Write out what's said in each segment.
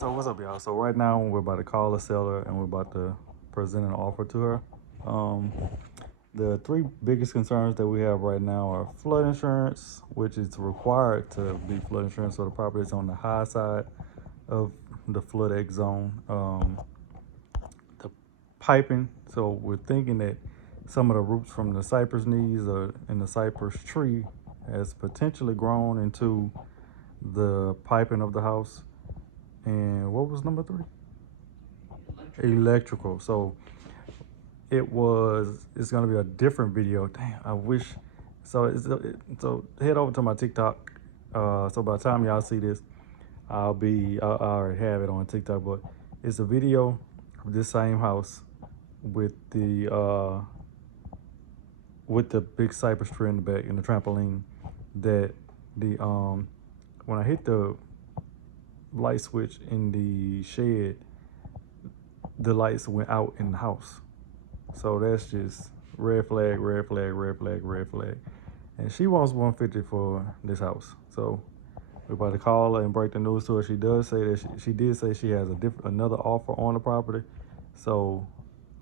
So what's up, y'all? So right now we're about to call the seller and we're about to present an offer to her. Um, the three biggest concerns that we have right now are flood insurance, which is required to be flood insurance, so the property is on the high side of the flood X zone. The piping, so we're thinking that some of the roots from the cypress knees or in the cypress tree has potentially grown into the piping of the house. And what was number three? Electrical. So it's gonna be a different video. Damn, I wish. So head over to my TikTok. So by the time y'all see this, I already have it on TikTok, but it's a video of this same house with the big cypress tree in the back and the trampoline. That the when I hit the light switch in the shed, the lights went out in the house. So that's just red flag, red flag, red flag, red flag. And she wants 150 for this house. So we're about to call her and break the news to her. She does say that she did say she has another offer on the property. So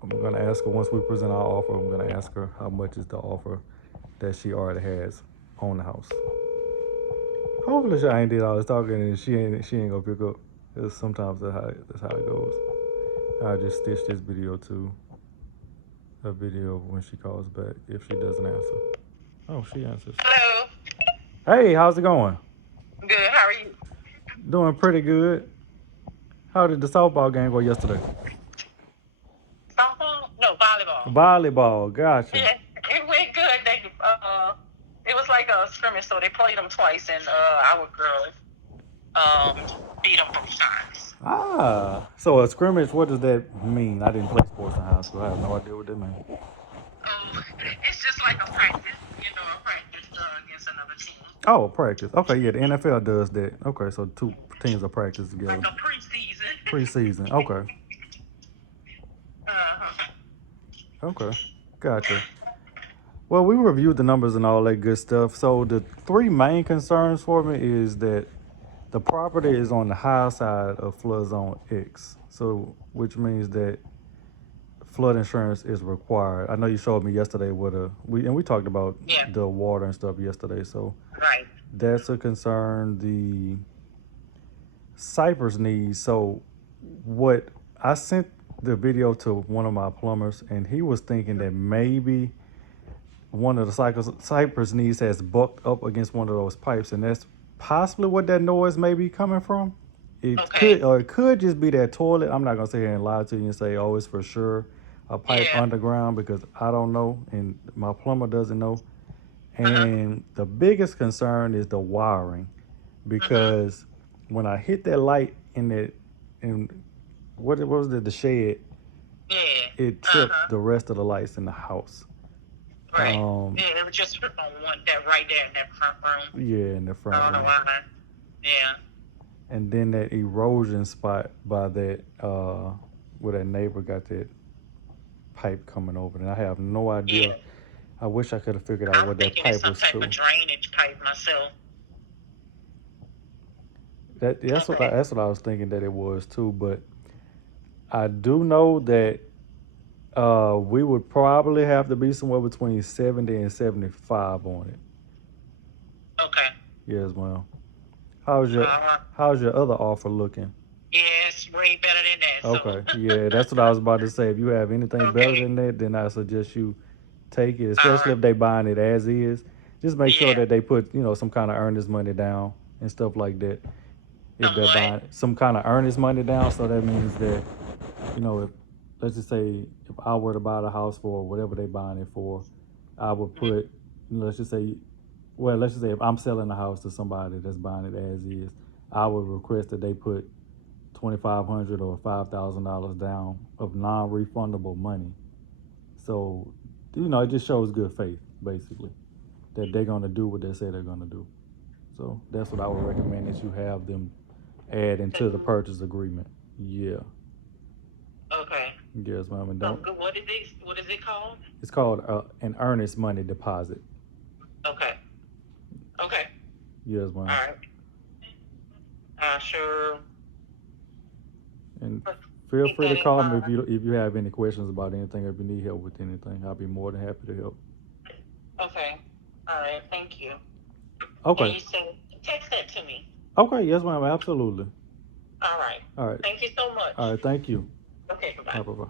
I'm gonna ask her once we present our offer. I'm gonna ask her how much is the offer that she already has on the house. Hopefully she ain't did all this talking and she ain't gonna pick up. Cause sometimes that's how it goes. I'll just stitch this video to a video when she calls back if she doesn't answer. Oh, she answers. Hello. Hey, how's it going? Good. How are you? Doing pretty good. How did the softball game go yesterday? Softball? No, volleyball. Volleyball, gotcha. Yeah, it went good. It was like a scrimmage, so they played them twice, and our girls beat them both times. So a scrimmage, what does that mean? I didn't play sports in high school. I have no idea what that means. It's just like a practice, a practice against another team. Oh, practice. Okay, yeah, the NFL does that. Okay, so two teams are practice together. Like a preseason. Preseason, okay. Uh-huh. Okay, gotcha. Well, we reviewed the numbers and all that good stuff. So the three main concerns for me is that the property is on the high side of flood zone X. So which means that flood insurance is required. I know you showed me yesterday we talked about the water and stuff yesterday. So Right. that's a concern. The cypress needs. So what I sent the video to one of my plumbers and he was thinking that maybe one of the cypress knees has bucked up against one of those pipes, and that's possibly what that noise may be coming from. It could just be that toilet. I'm not gonna sit here and lie to you and say, oh, it's for sure a pipe underground, because I don't know and my plumber doesn't know. And the biggest concern is the wiring, because when I hit that light in what was it, the shed, it tripped the rest of the lights in the house. Right. It was just on one that right there in that front room. Yeah, in the front room. I don't know why. Yeah. And then that erosion spot by that where that neighbor got that pipe coming over, and I have no idea. Yeah. I wish I could have figured out what that pipe was. I'm thinking it's some type of drainage pipe myself. That's what I was thinking that it was too, but I do know that we would probably have to be somewhere between 70 and 75 on it. Okay. Yes, ma'am. How's your other offer looking? Yeah, it's way better than that. Okay, yeah, that's what I was about to say. If you have anything better than that, then I suggest you take it, especially if they buying it as is. Just make sure that they put, some kind of earnest money down and stuff like that. If they're buying some kind of earnest money down, so that means that, if let's just say if I were to buy the house for whatever they buying it for, I would put, let's just say if I'm selling the house to somebody that's buying it as is, I would request that they put $2,500 or $5,000 down of non-refundable money. So, it just shows good faith, basically, that they're gonna do what they say they're gonna do. So that's what I would recommend, that you have them add into the purchase agreement. Yeah. Okay. Yes, ma'am. And what is it called? It's called an earnest money deposit. Okay. Okay. Yes, ma'am. All right. Sure. But feel keep free that to in call me mind. if you have any questions about anything or if you need help with anything. I'll be more than happy to help. Okay. All right. Thank you. And Okay. you said text that to me. Okay. Yes, ma'am. Absolutely. All right. All right. Thank you so All much. right. Thank you. Okay. Bye All bye. right. Bye bye.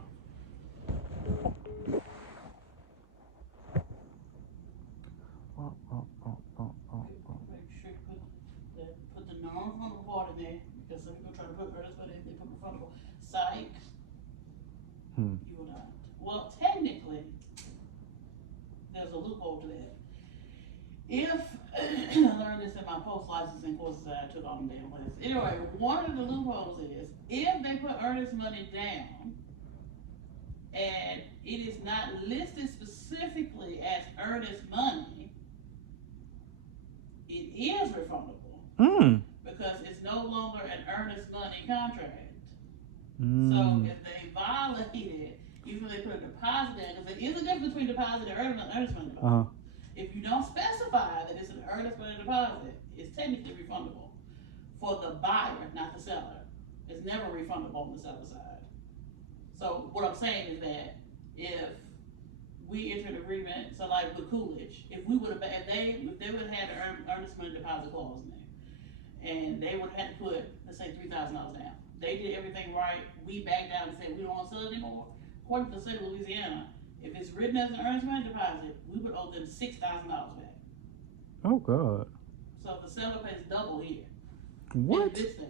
Make sure you put the non-refundable part in there, because some people try to put credits, but they put refundable. Psych, Hmm. you will not. Well, technically, there's a loophole to that. If, I learned this in my post-licensing courses that I took on the damn list. Anyway, one of the loopholes is, if they put earnest money down, and it is not listed specifically as earnest money, it is refundable. Mm. Because it's no longer an earnest money contract. Mm. So if they violate it, even if they put a deposit in, because there is a difference between deposit and earnest money deposit. Uh-huh. If you don't specify that it's an earnest money deposit, it's technically refundable for the buyer, not the seller. It's never refundable on the seller side. So what I'm saying is that if we enter an agreement, so like with Coolidge, if we would have, if they would have had an earnest money deposit clause in there, and they would have had to put, let's say, $3,000 down. They did everything right. We backed down and said we don't want to sell it anymore. According to the state of Louisiana, if it's written as an earnest money deposit, we would owe them $6,000 back. Oh God. So the seller pays double here. What? In this state,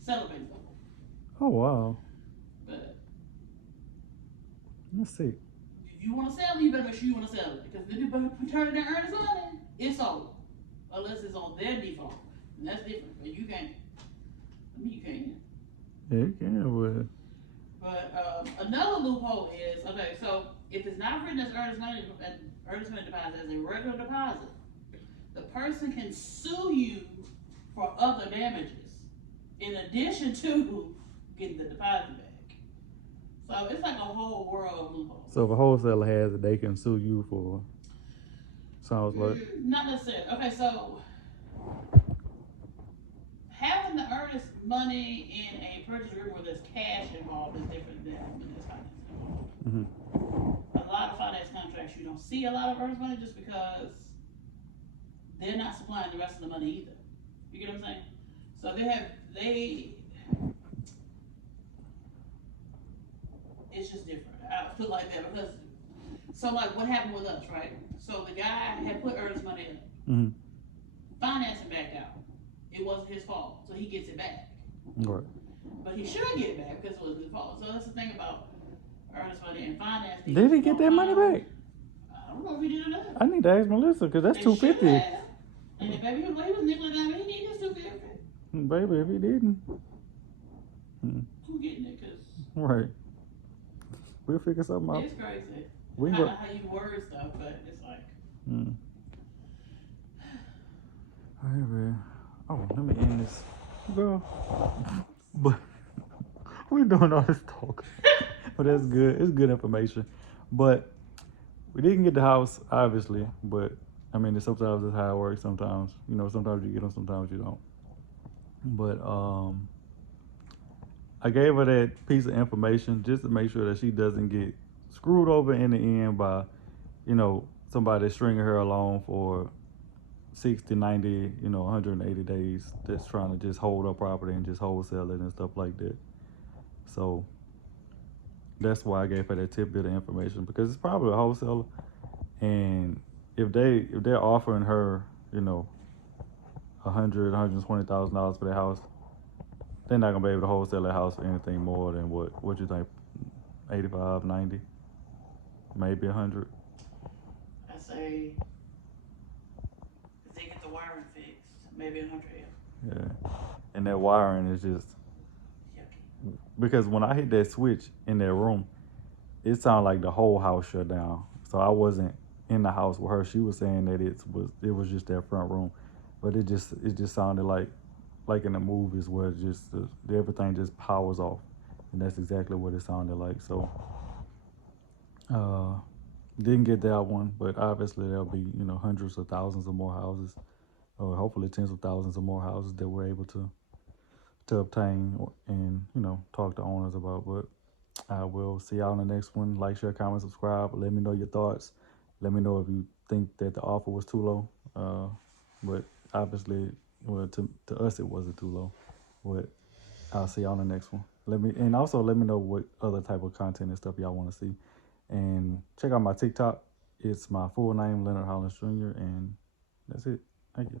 seller pays double. Oh wow. But Let's see. if you want to sell it, you better make sure you want to sell it, because if people turn in their earnest money, it's sold, unless it's on their default, and that's different. But you can't. I mean, you can. Yeah, you can, But another loophole is, okay, so if it's not written as earnest money deposit, as a regular deposit, the person can sue you for other damages in addition to getting the deposit back. So it's like a whole world of loopholes. So if a wholesaler has it, they can sue you for. Sounds like. Not necessarily. Okay, so having the earnest money in a purchase agreement where there's cash involved is different than when there's finance involved. Mm-hmm. A lot of finance contracts, you don't see a lot of earnest money just because they're not supplying the rest of the money either. You get what I'm saying? So it's just different. I feel like that because, so like what happened with us, right? So the guy had put earnest money in. Mm-hmm. Financing backed out. It wasn't his fault, so he gets it back. Right. But he should get it back because it was his fault. So that's the thing about earnest money and finance. Did he get that money back? I don't know if he did or not. I need to ask Melissa because that's $250. And if baby, he was nickel and dime, he needed his $250. Baby, if he didn't. Who getting it? Cause right. We'll figure something out. it's crazy. We I go. don't know how you word stuff, but it's like. All right, man. Oh, let me end this. Girl. But we're doing all this talk. But that's good. It's good information. But we didn't get the house, obviously. But I mean, sometimes it's how it works. Sometimes, sometimes you get them, sometimes you don't. But I gave her that piece of information just to make sure that she doesn't get screwed over in the end by, somebody stringing her along for 60, 90, 180 days that's trying to just hold up property and just wholesale it and stuff like that. So that's why I gave her that tidbit of information, because it's probably a wholesaler, and if they're offering her, $120,000 for their house, they're not gonna be able to wholesale that house for anything more than what you think, 85, 90, maybe 100. I say, if they get the wiring fixed, maybe 100. Yeah, and that wiring is just Yucky. because when I hit that switch in that room, it sounded like the whole house shut down. So I wasn't in the house with her. She was saying that it was just that front room, but it just sounded like in the movies where just everything just powers off, and that's exactly what it sounded like. So didn't get that one, but obviously there'll be hundreds of thousands of more houses, or hopefully tens of thousands of more houses that we're able to to obtain and talk to owners about. But I will see y'all in the next one. Like, share, comment, subscribe. Let me know your thoughts. Let me know if you think that the offer was too low. But obviously, well, to us it wasn't too low. But I'll see y'all in the next one. Let me know what other type of content and stuff y'all want to see. And check out my TikTok. It's my full name, Leonard Hollins Jr. And that's it. Thank you.